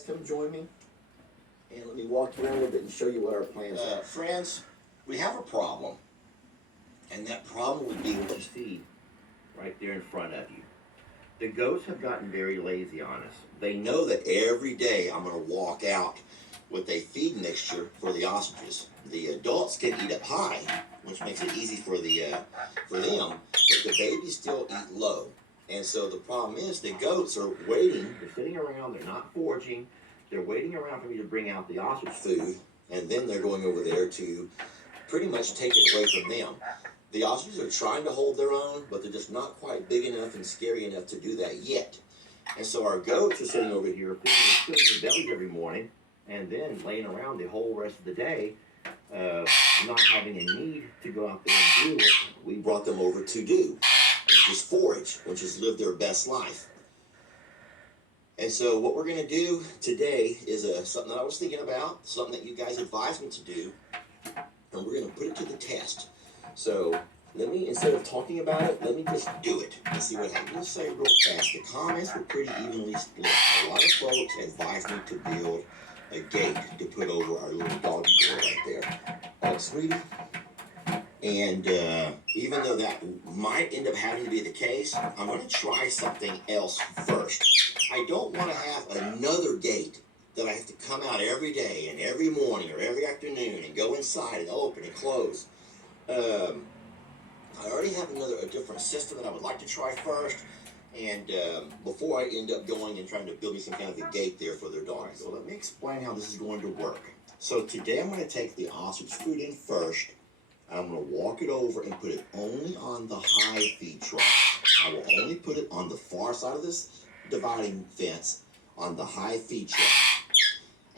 guys come join me? And let me walk you around a little bit and show you what our plans are. Friends, we have a problem. And that problem would be what you see right there in front of you. The goats have gotten very lazy on us. They know that every day I'm going to walk out with a feed mixture for the ostriches. The adults can eat up high, which makes it easy for them, but the babies still eat low. And so the problem is the goats are waiting. They're sitting around. They're not foraging. They're waiting around for me to bring out the ostrich food, and then they're going over there to pretty much take it away from them. The ostriches are trying to hold their own, but they're just not quite big enough and scary enough to do that yet. And so our goats are sitting over here filling their bellies every morning, and then laying around the whole rest of the day, not having a need to go out there and do what we brought them over to do, which is forage, which is live their best life. And so what we're going to do today is something that I was thinking about, something that you guys advised me to do, and we're going to put it to the test. So let me, instead of talking about it, let me just do it and see what happens. Let's say real fast, the comments were pretty evenly split. A lot of folks advised me to build a gate to put over our little doggy door right there. Sweetie. And even though that might end up having to be the case, I'm going to try something else first. I don't want to have another gate that I have to come out every day and every morning or every afternoon and go inside and open and close. I already have a different system that I would like to try first, and before I end up going and trying to build me some kind of a gate there for their dogs. So let me explain how this is going to work. So today I'm going to take the ostrich food in first. I'm going to walk it over and put it only on the high feed trough. I will only put it on the far side of this dividing fence on the high feed trough.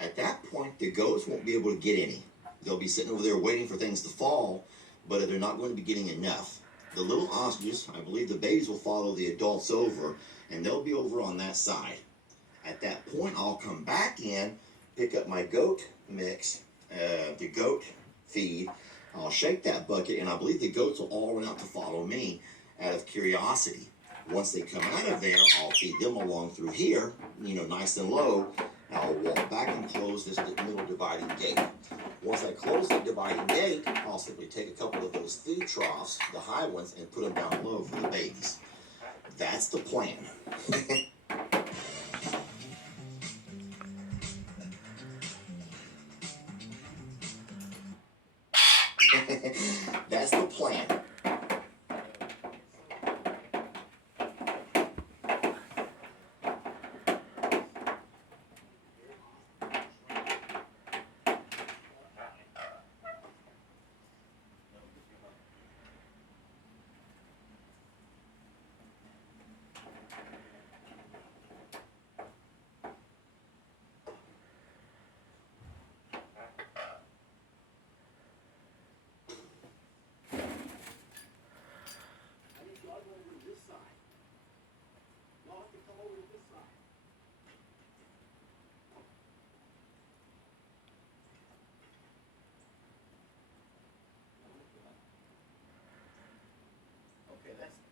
At that point, the goats won't be able to get any. They'll be sitting over there waiting for things to fall, but they're not going to be getting enough. The little ostriches, I believe the babies will follow the adults over, and they'll be over on that side. At that point, I'll come back in, pick up my goat mix, the goat feed. I'll shake that bucket, and I believe the goats will all run out to follow me out of curiosity. Once they come out of there, I'll feed them along through here, nice and low. I'll walk back and close this little dividing gate. Once I close the dividing gate, I'll simply take a couple of those feed troughs, the high ones, and put them down low for the babies. That's the plan. That's the plan.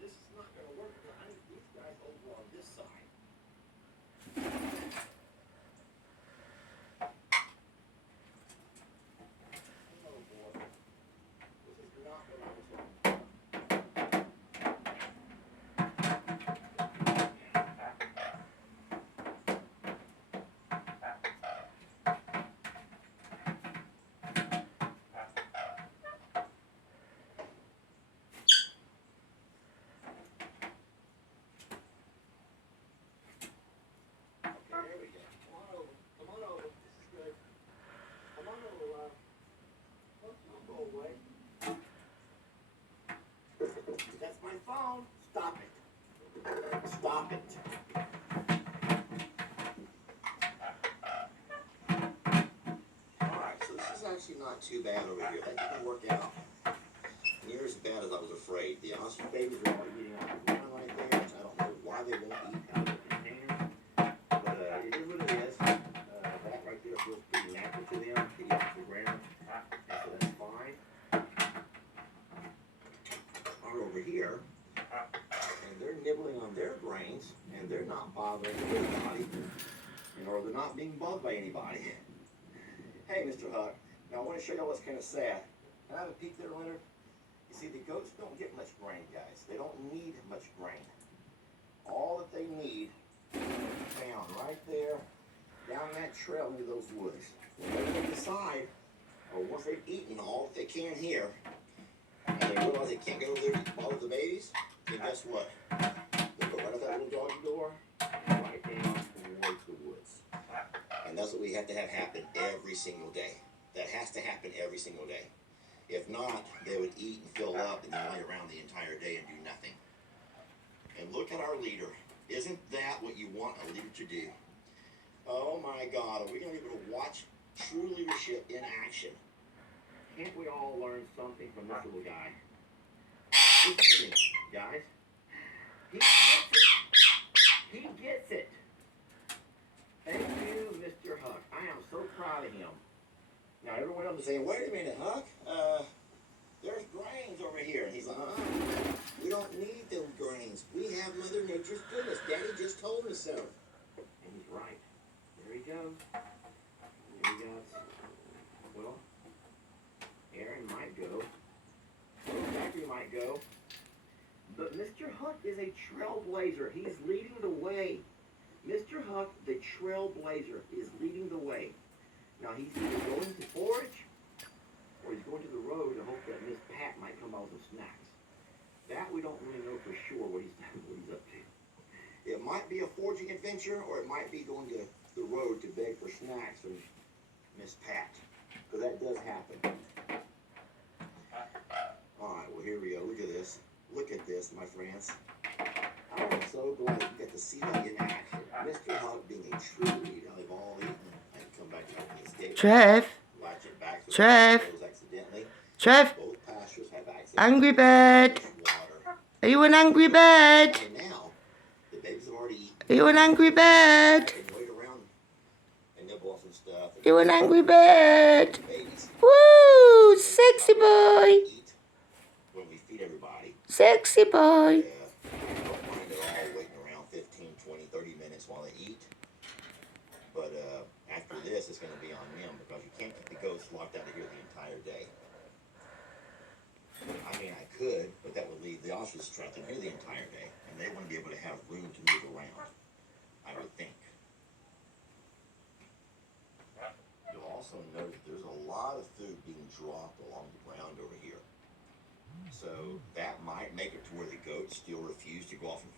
This is not going to work. I need these guys over on this side. Oh boy. This is not what I was looking for. That's my phone. Stop it. Stop it. Alright, so this is actually not too bad over here. That didn't work out near as bad as I was afraid. The ostrich babies are already eating off the ground right there. I don't know why they won't eat out of the container. But it is what it is. That right there feels pretty natural to them to eat off the ground. So that's fine. Over here, and they're nibbling on their brains, and they're not bothering anybody, or they're not being bugged by anybody. Hey, Mr. Huck. Now I want to show y'all what's kind of sad. Can I have a peek there, Leonard? You see, the goats don't get much grain, guys. They don't need much grain. All that they need is found right there down that trail into those woods. Whenever they decide, or once they've eaten all that they can here, and they realize they can't go over there to bother the babies, then guess what? They'll go right out that little doggy door, right down towards the woods. And that's what we have to have happen every single day. That has to happen every single day. If not, they would eat and fill up and then lay around the entire day and do nothing. And look at our leader. Isn't that what you want a leader to do? Oh my God, are we going to be able to watch true leadership in action? Can't we all learn something from this little guy? Listen to me, guys. He gets it. He gets it. Thank you, Mr. Huck. I am so proud of him. Now everyone else is saying, wait a minute, Huck. There's grains over here. And he's like, we don't need those grains. We have Mother Nature's goodness. Daddy just told us so. And he's right. There he goes. There he goes. Well, Aaron might go. Zachary might go. But Mr. Huck is a trailblazer. He's leading the way. Mr. Huck, the trailblazer, is leading the way. Now he's either going to forage, or he's going to the road to hope that Miss Pat might come out with some snacks. That we don't really know for sure what he's up to. It might be a foraging adventure, or it might be going to the road to beg for snacks from Miss Pat, because that does happen. All right, well here we go. Look at this. Look at this, my friends. I am so glad you get to see that in action. Mr. Huck being a true leader. They've all eaten. I can come back to open this gate. Trev. Latch it back so Trev. it goes accidentally. Trev. Both pastures have access Angry to bird. fresh water. Are you an angry bird? And now, the babies have already eaten. Are you an angry bird? They can wait around and nibble off some stuff. You an angry bird? Babies. Woo! Sexy boy. Eat when we feed everybody. Sexy boy. Yeah. Don't mind they're all waiting around 15, 20, 30 minutes while they eat. But after this, it's going to be on them because you can't keep the goats locked out of here the entire day. I mean, I could, but that would leave the ostriches trapped in here the entire day, and they want to be able to have room to move around, I would think. You'll also notice there's a lot of food being dropped along the ground over here. So that might make it to where the goats still refuse to go off and